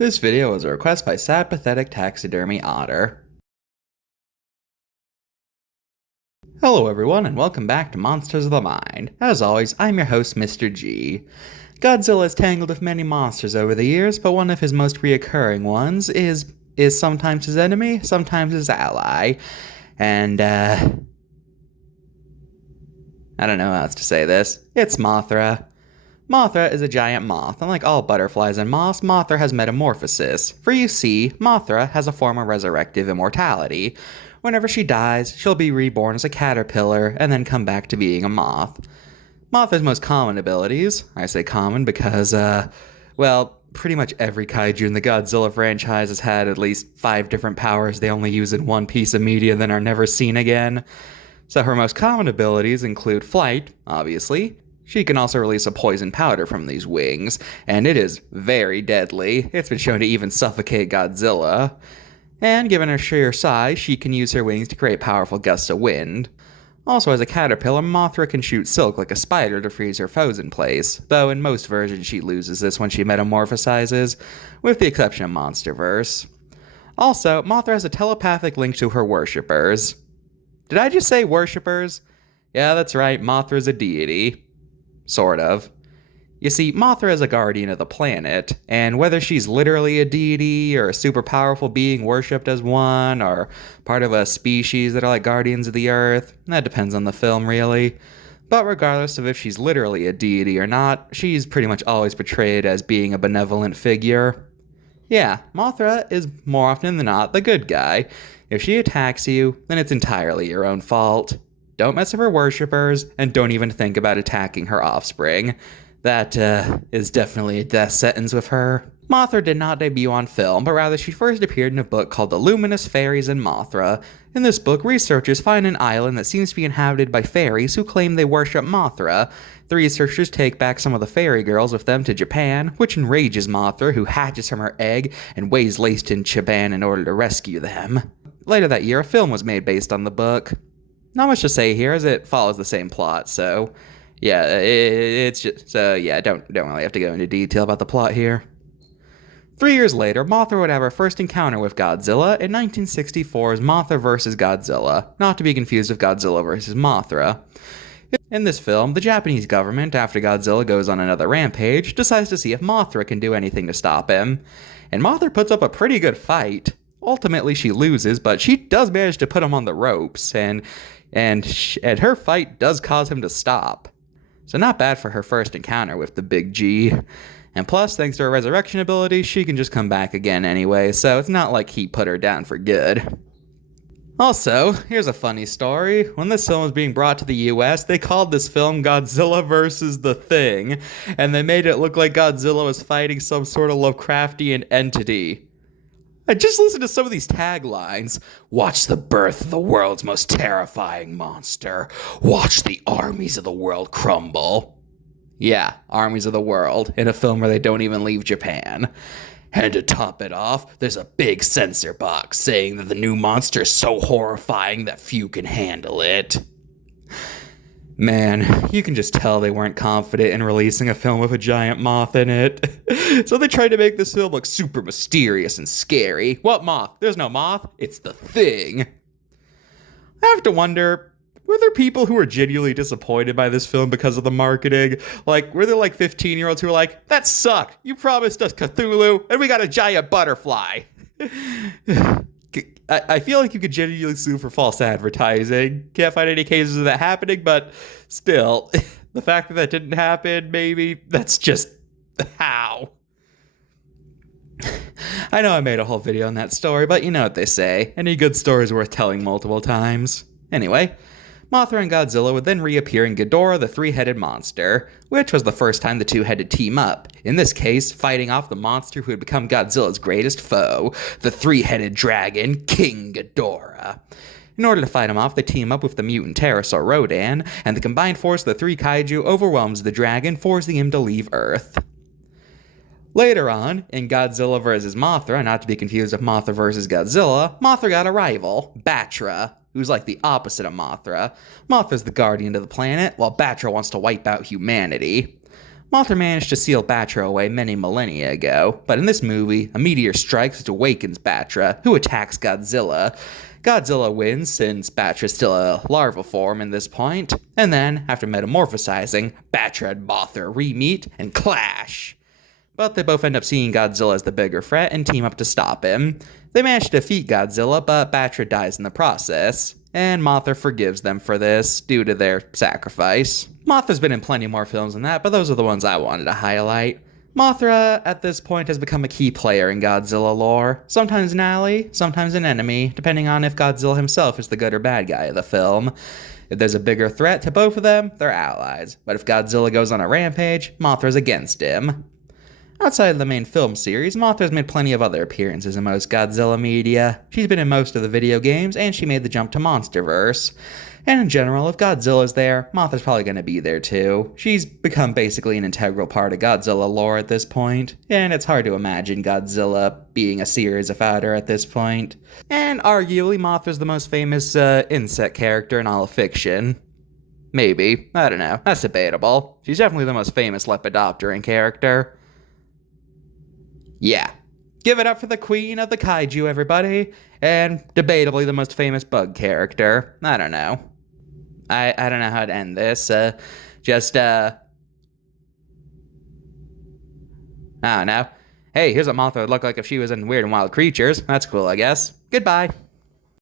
This video was a request by Sad Pathetic Taxidermy Otter. Hello everyone and welcome back to Monsters of the Mind. As always, I'm your host Mr.G. Godzilla has tangled with many monsters over the years, but one of his most reoccurring ones is sometimes his enemy, sometimes his ally. And, I don't know how else to say this. It's Mothra. Mothra is a giant moth. Unlike all butterflies and moths, Mothra has metamorphosis. For you see, Mothra has a form of resurrective immortality. Whenever she dies, she'll be reborn as a caterpillar and then come back to being a moth. Mothra's most common abilities, I say common because, pretty much every kaiju in the Godzilla franchise has had at least 5 different powers they only use in one piece of media then are never seen again. So her most common abilities include flight, obviously. She can also release a poison powder from these wings, and it is very deadly. It's been shown to even suffocate Godzilla. And given her sheer size, she can use her wings to create powerful gusts of wind. Also, as a caterpillar, Mothra can shoot silk like a spider to freeze her foes in place, though in most versions she loses this when she metamorphosizes, with the exception of Monsterverse. Also, Mothra has a telepathic link to her worshippers. Did I just say worshippers? Yeah, that's right, Mothra's a deity. Sort of. You see, Mothra is a guardian of the planet, and whether she's literally a deity or a super powerful being worshipped as one, or part of a species that are like guardians of the earth, that depends on the film, really. But regardless of if she's literally a deity or not, she's pretty much always portrayed as being a benevolent figure. Yeah, Mothra is more often than not the good guy. If she attacks you, then it's entirely your own fault. Don't mess with her worshippers, and don't even think about attacking her offspring. That is definitely a death sentence with her. Mothra did not debut on film, but rather she first appeared in a book called The Luminous Fairies and Mothra. In this book, researchers find an island that seems to be inhabited by fairies who claim they worship Mothra. The researchers take back some of the fairy girls with them to Japan, which enrages Mothra, who hatches from her egg and weighs laced in Japan in order to rescue them. Later that year, a film was made based on the book. Not much to say here, as it follows the same plot, so yeah, don't really have to go into detail about the plot here. 3 years later, Mothra would have her first encounter with Godzilla in 1964's Mothra vs. Godzilla, not to be confused with Godzilla vs. Mothra. In this film, the Japanese government, after Godzilla goes on another rampage, decides to see if Mothra can do anything to stop him. And Mothra puts up a pretty good fight. Ultimately, she loses, but she does manage to put him on the ropes, and her fight does cause him to stop. So not bad for her first encounter with the big G. And plus, thanks to her resurrection ability, she can just come back again anyway, so it's not like he put her down for good. Also, here's a funny story. When this film was being brought to the US, they called this film Godzilla vs. The Thing, and they made it look like Godzilla was fighting some sort of Lovecraftian entity. I just listened to some of these taglines. Watch the birth of the world's most terrifying monster. Watch the armies of the world crumble. Yeah, armies of the world, in a film where they don't even leave Japan. And to top it off, there's a big censor box saying that the new monster is so horrifying that few can handle it. Man, you can just tell they weren't confident in releasing a film with a giant moth in it. So they tried to make this film look super mysterious and scary. What moth? There's no moth. It's the Thing. I have to wonder, were there people who were genuinely disappointed by this film because of the marketing? Like, were there like 15-year-olds who were like, that sucked. You promised us Cthulhu, and we got a giant butterfly. I feel like you could genuinely sue for false advertising. Can't find any cases of that happening, but still, the fact that that didn't happen, maybe, that's just how. I know I made a whole video on that story, but you know what they say. Any good story is worth telling multiple times. Anyway, Mothra and Godzilla would then reappear in Ghidorah the Three-Headed Monster, which was the first time the two had to team up, in this case fighting off the monster who had become Godzilla's greatest foe, the three-headed dragon, King Ghidorah. In order to fight him off, they team up with the mutant pterosaur Rodan, and the combined force of the three kaiju overwhelms the dragon, forcing him to leave Earth. Later on, in Godzilla vs. Mothra, not to be confused with Mothra vs. Godzilla, Mothra got a rival, Batra, who's like the opposite of Mothra. Mothra's the guardian of the planet, while Batra wants to wipe out humanity. Mothra managed to seal Batra away many millennia ago, but in this movie, a meteor strikes which awakens Batra, who attacks Godzilla. Godzilla wins since Batra's still a larva form in this point, and then, after metamorphosizing, Batra and Mothra re-meet and clash. But they both end up seeing Godzilla as the bigger threat and team up to stop him. They manage to defeat Godzilla, but Batra dies in the process, and Mothra forgives them for this due to their sacrifice. Mothra's been in plenty more films than that, but those are the ones I wanted to highlight. Mothra, at this point, has become a key player in Godzilla lore. Sometimes an ally, sometimes an enemy, depending on if Godzilla himself is the good or bad guy of the film. If there's a bigger threat to both of them, they're allies. But if Godzilla goes on a rampage, Mothra's against him. Outside of the main film series, Mothra's made plenty of other appearances in most Godzilla media. She's been in most of the video games, and she made the jump to MonsterVerse. And in general, if Godzilla's there, Mothra's probably going to be there too. She's become basically an integral part of Godzilla lore at this point, and it's hard to imagine Godzilla being a series without her at this point. And arguably, Mothra's the most famous insect character in all of fiction. Maybe. I don't know. That's debatable. She's definitely the most famous Lepidopteran character. Yeah. Give it up for the queen of the kaiju, everybody. And debatably the most famous bug character. I don't know. I don't know how to end this. I don't know. Hey, here's what Mothra would look like if she was in Weird and Wild Creatures. That's cool, I guess. Goodbye.